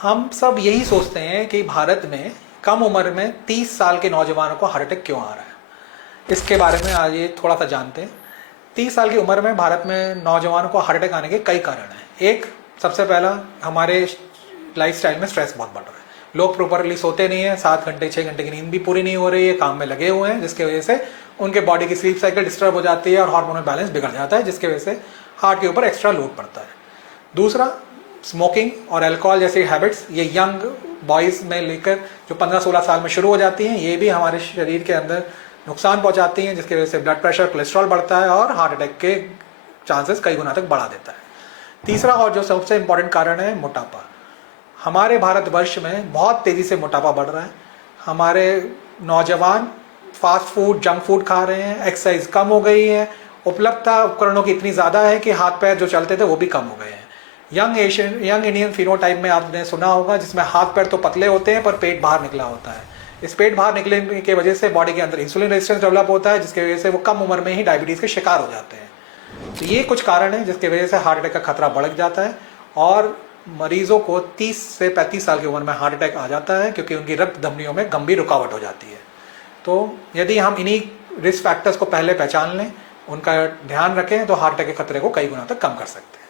हम सब यही सोचते हैं कि भारत में कम उम्र में 30 साल के नौजवानों को हार्ट अटैक क्यों आ रहा है। इसके बारे में आज ये थोड़ा सा जानते हैं। 30 साल की उम्र में भारत में नौजवानों को हार्ट अटैक आने के कई कारण हैं। एक, सबसे पहला, हमारे लाइफस्टाइल में स्ट्रेस बहुत बढ़ रहा है। लोग प्रॉपरली सोते नहीं है, 7 घंटे 6 घंटे की नींद भी पूरी नहीं हो रही है, काम में लगे हुए हैं, जिसकी वजह से उनके बॉडी की स्लीप साइकिल डिस्टर्ब हो जाती है और हार्मोनल बैलेंस बिगड़ जाता है, जिसकी वजह से हार्ट के ऊपर एक्स्ट्रा लोड पड़ता है। दूसरा, स्मोकिंग और अल्कोहल जैसी हैबिट्स ये यंग बॉयज़ में लेकर जो 15-16 साल में शुरू हो जाती हैं, ये भी हमारे शरीर के अंदर नुकसान पहुंचाती हैं, जिसकी वजह से ब्लड प्रेशर, कोलेस्ट्रॉल बढ़ता है और हार्ट अटैक के चांसेस कई गुना तक बढ़ा देता है। तीसरा और जो सबसे इंपॉर्टेंट कारण है, मोटापा। हमारे भारतवर्ष में बहुत तेज़ी से मोटापा बढ़ रहा है। हमारे नौजवान फास्ट फूड, जंक फूड खा रहे हैं, एक्सरसाइज कम हो गई है, उपलब्धता उपकरणों की इतनी ज़्यादा है कि हाथ पैर जो चलते थे वो भी कम हो गए हैं। यंग इंडियन फिनोटाइप में आपने सुना होगा, जिसमें हाथ पैर तो पतले होते हैं पर पेट बाहर निकला होता है। इस पेट बाहर निकलने की वजह से बॉडी के अंदर इंसुलिन रेजिस्टेंस डेवलप होता है, जिसकी वजह से वो कम उम्र में ही डायबिटीज़ के शिकार हो जाते हैं। तो ये कुछ कारण हैं जिसकी वजह से हार्ट अटैक का खतरा बढ़ जाता है और मरीजों को 30 से 35 साल की उम्र में हार्ट अटैक आ जाता है, क्योंकि उनकी रक्त धमनियों में गंभीर रुकावट हो जाती है। तो यदि हम इन्हीं रिस्क फैक्टर्स को पहले पहचान लें, उनका ध्यान रखें, तो हार्ट अटैक के खतरे को कई गुना तक कम कर सकते हैं।